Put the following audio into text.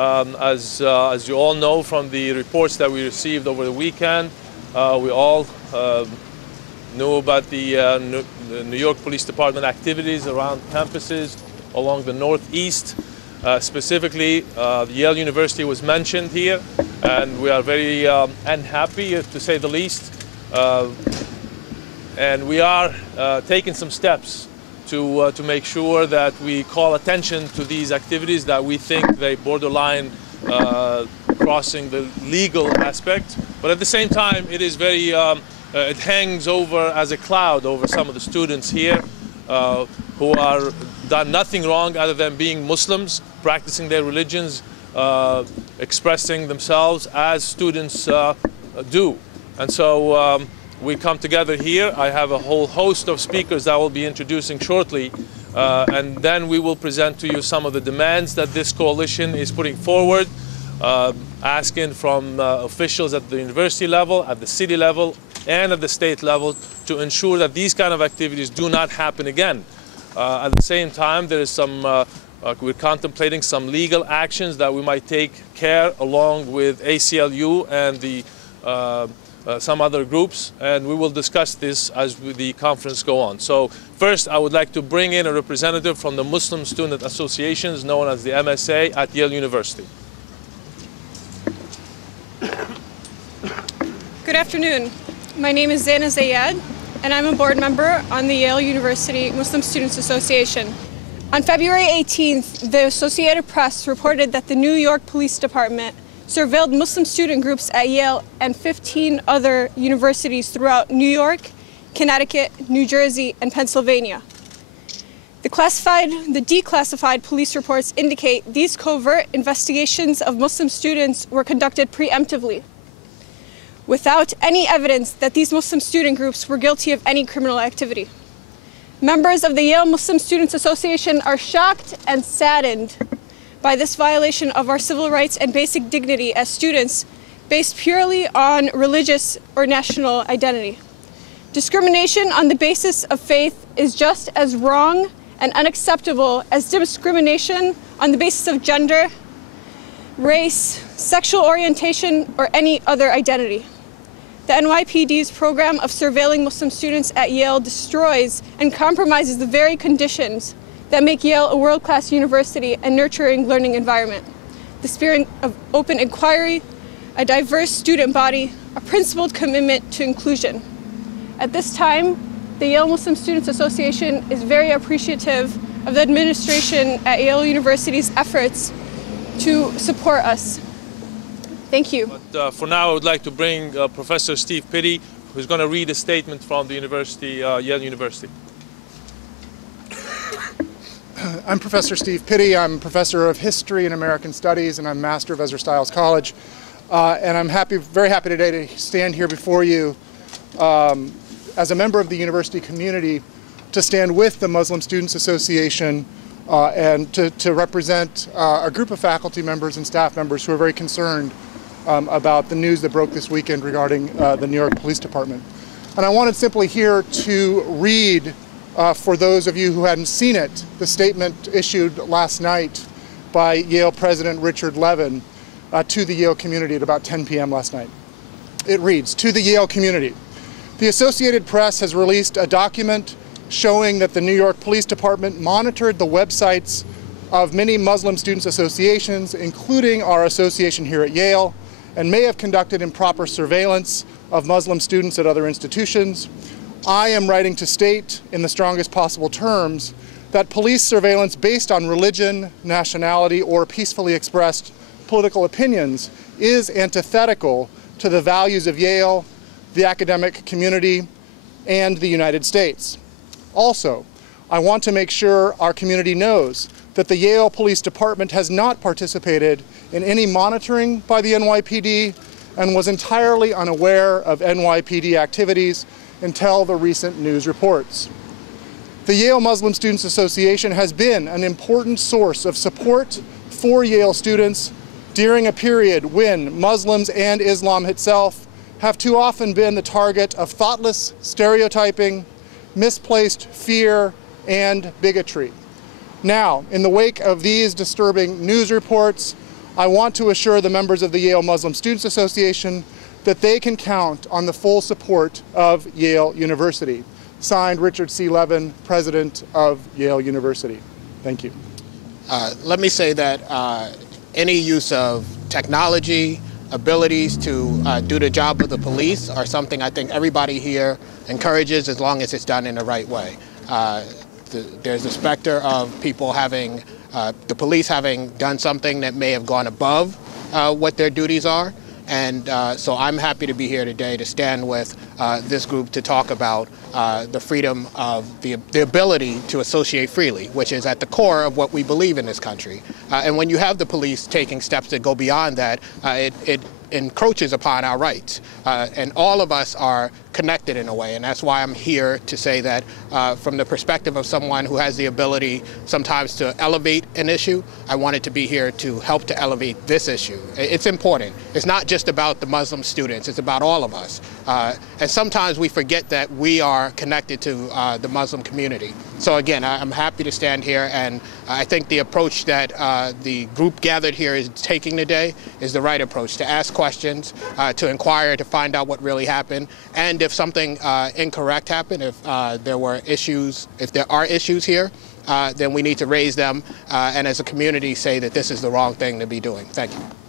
As you all know from the reports that we received over the weekend, we all knew about the New York Police Department activities around campuses along the Northeast. Specifically, Yale University was mentioned here, and we are very unhappy, to say the least. And we are taking some steps to make sure that we call attention to these activities that we think they borderline crossing the legal aspect. But at the same time, it is very, it hangs over as a cloud over some of the students here who are done nothing wrong other than being Muslims, practicing their religions, expressing themselves as students do. And so we come together here. I have a whole host of speakers that I will be introducing shortly, and then we will present to you some of the demands that this coalition is putting forward, asking from officials at the university level, at the city level, and at the state level to ensure that these kind of activities do not happen again. At the same time, there is some, we're contemplating some legal actions that we might take CAIR along with ACLU and the some other groups, and we will discuss this as the conference go on. So first, I would like to bring in a representative from the Muslim Student Associations, known as the MSA, at Yale University. Good afternoon. My name is Zaina Zayyad, and I'm a board member on the Yale University Muslim Students Association. On February 18th, the Associated Press reported that the New York Police Department surveilled Muslim student groups at Yale and 15 other universities throughout New York, Connecticut, New Jersey, and Pennsylvania. The declassified police reports indicate these covert investigations of Muslim students were conducted preemptively, without any evidence that these Muslim student groups were guilty of any criminal activity. Members of the Yale Muslim Students Association are shocked and saddened by this violation of our civil rights and basic dignity as students based purely on religious or national identity. Discrimination on the basis of faith is just as wrong and unacceptable as discrimination on the basis of gender, race, sexual orientation, or any other identity. The NYPD's program of surveilling Muslim students at Yale destroys and compromises the very conditions that make Yale a world-class university and nurturing learning environment. The spirit of open inquiry, a diverse student body, a principled commitment to inclusion. At this time, the Yale Muslim Students Association is very appreciative of the administration at Yale University's efforts to support us. Thank you. But for now, I would like to bring Professor Steve Pitti, who's going to read a statement from the university, Yale University. I'm Professor Steve Pitti. I'm Professor of History and American Studies, and I'm Master of Ezra Stiles College. And I'm very happy today to stand here before you as a member of the university community to stand with the Muslim Students Association and to represent a group of faculty members and staff members who are very concerned about the news that broke this weekend regarding the New York Police Department. And I wanted simply here to read, for those of you who hadn't seen it, the statement issued last night by Yale President Richard Levin to the Yale community at about 10 p.m. last night. It reads, "To the Yale community, the Associated Press has released a document showing that the New York Police Department monitored the websites of many Muslim students associations, including our association here at Yale, and may have conducted improper surveillance of Muslim students at other institutions. I am writing to state in the strongest possible terms that police surveillance based on religion, nationality, or peacefully expressed political opinions is antithetical to the values of Yale, the academic community, and the United States. Also, I want to make sure our community knows that the Yale Police Department has not participated in any monitoring by the NYPD and was entirely unaware of NYPD activities until the recent news reports. The Yale Muslim Students Association has been an important source of support for Yale students during a period when Muslims and Islam itself have too often been the target of thoughtless stereotyping, misplaced fear, and bigotry. Now, in the wake of these disturbing news reports, I want to assure the members of the Yale Muslim Students Association that they can count on the full support of Yale University. Signed, Richard C. Levin, President of Yale University. Thank you. Let me say that any use of technology, abilities to do the job of the police are something I think everybody here encourages as long as it's done in the right way. There's a specter of people having, the police having done something that may have gone above what their duties are. And so I'm happy to be here today to stand with this group to talk about the freedom of the ability to associate freely, which is at the core of what we believe in this country. And when you have the police taking steps that go beyond that, it encroaches upon our rights. And all of us are connected in a way, and that's why I'm here to say that from the perspective of someone who has the ability sometimes to elevate an issue, I wanted to be here to help to elevate this issue. It's important. It's not just about the Muslim students, it's about all of us. And sometimes we forget that we are connected to the Muslim community. So again, I'm happy to stand here, and I think the approach that the group gathered here is taking today is the right approach, to ask questions, to inquire, to find out what really happened, and if something incorrect happened, if there were issues, if there are issues here, then we need to raise them and as a community say that this is the wrong thing to be doing. Thank you.